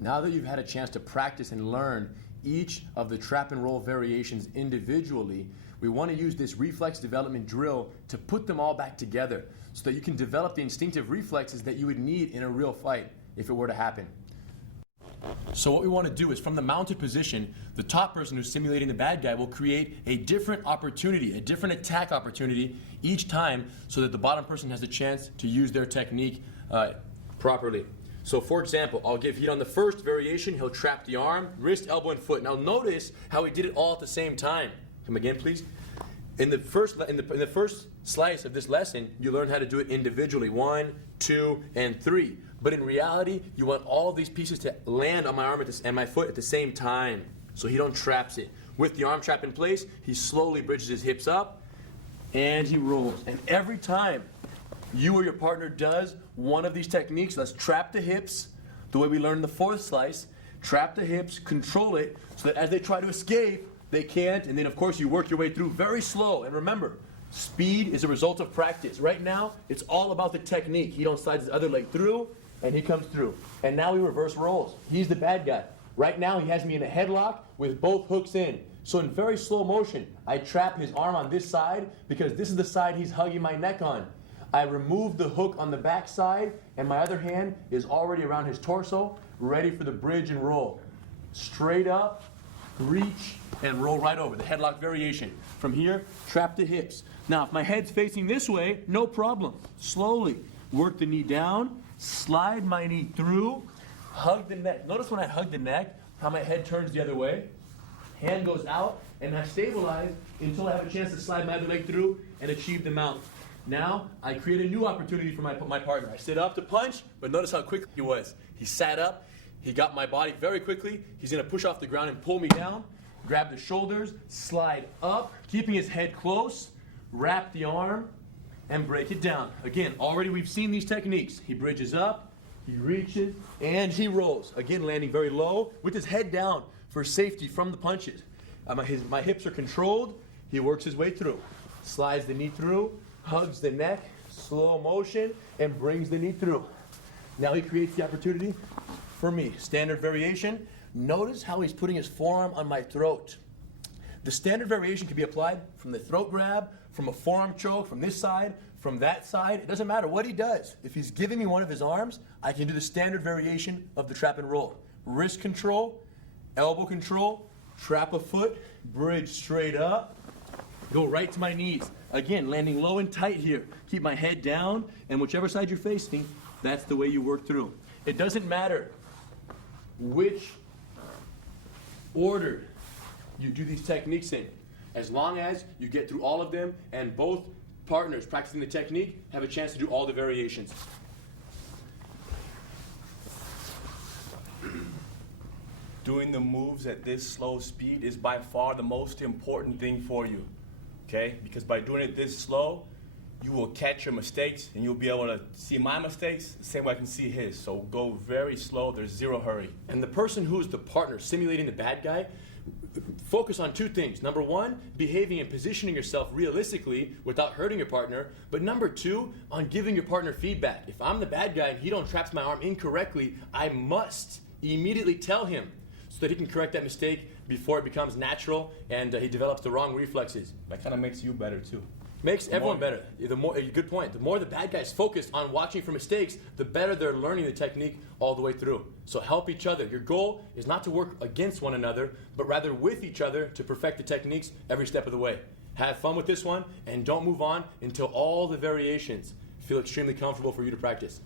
Now that you've had a chance to practice and learn each of the trap and roll variations individually, we want to use this reflex development drill to put them all back together so that you can develop the instinctive reflexes that you would need in a real fight if it were to happen. So what we want to do is, from the mounted position, the top person who's simulating the bad guy will create a different opportunity, a different attack opportunity each time, so that the bottom person has a chance to use their technique properly. So for example, I'll give heat on the first variation. He'll trap the arm, wrist, elbow, and foot. Now notice how he did it all at the same time. Come again, please. In the first slice of this lesson, you learn how to do it individually, 1, 2, and 3. But in reality, you want all of these pieces to land on my arm and my foot at the same time, so he don't traps it. With the arm trap in place, he slowly bridges his hips up, and he rolls. And every time you or your partner does one of these techniques, let's trap the hips, the way we learned in the fourth slice, trap the hips, control it, so that as they try to escape, they can't, and then of course you work your way through very slow. And remember, speed is a result of practice. Right now, it's all about the technique. He don't slide his other leg through, and he comes through. And now we reverse roles. He's the bad guy. Right now, he has me in a headlock with both hooks in. So in very slow motion, I trap his arm on this side because this is the side he's hugging my neck on. I remove the hook on the back side, and my other hand is already around his torso, ready for the bridge and roll. Straight up, reach, and roll right over, the headlock variation. From here, trap the hips. Now, if my head's facing this way, no problem. Slowly work the knee down, slide my knee through, hug the neck. Notice when I hug the neck, how my head turns the other way. Hand goes out, and I stabilize until I have a chance to slide my other leg through and achieve the mount. Now, I create a new opportunity for my partner. I sit up to punch, but notice how quick he was. He sat up, he got my body very quickly. He's gonna push off the ground and pull me down, grab the shoulders, slide up, keeping his head close, wrap the arm, and break it down. Again, already we've seen these techniques. He bridges up, he reaches, and he rolls. Again, landing very low with his head down for safety from the punches. My hips are controlled. He works his way through. Slides the knee through, hugs the neck, slow motion, and brings the knee through. Now he creates the opportunity for me. Standard variation. Notice how he's putting his forearm on my throat. The standard variation can be applied from the throat grab, from a forearm choke, from this side, from that side. It doesn't matter what he does. If he's giving me one of his arms, I can do the standard variation of the trap and roll. Wrist control, elbow control, trap a foot, bridge straight up, go right to my knees. Again, landing low and tight here. Keep my head down, and whichever side you're facing, that's the way you work through. It doesn't matter which order you do these techniques in, as long as you get through all of them and both partners practicing the technique have a chance to do all the variations. Doing the moves at this slow speed is by far the most important thing for you, okay? Because by doing it this slow, you will catch your mistakes and you'll be able to see my mistakes the same way I can see his. So go very slow, there's zero hurry. And the person who's the partner simulating the bad guy, focus on two things. Number one, behaving and positioning yourself realistically without hurting your partner. But number two, on giving your partner feedback. If I'm the bad guy and he don't traps my arm incorrectly, I must immediately tell him so that he can correct that mistake before it becomes natural and he develops the wrong reflexes. That kind of makes you better too. Makes everyone better. Good point. The more the bad guy's focused on watching for mistakes, the better they're learning the technique all the way through. So help each other. Your goal is not to work against one another, but rather with each other to perfect the techniques every step of the way. Have fun with this one, and don't move on until all the variations feel extremely comfortable for you to practice.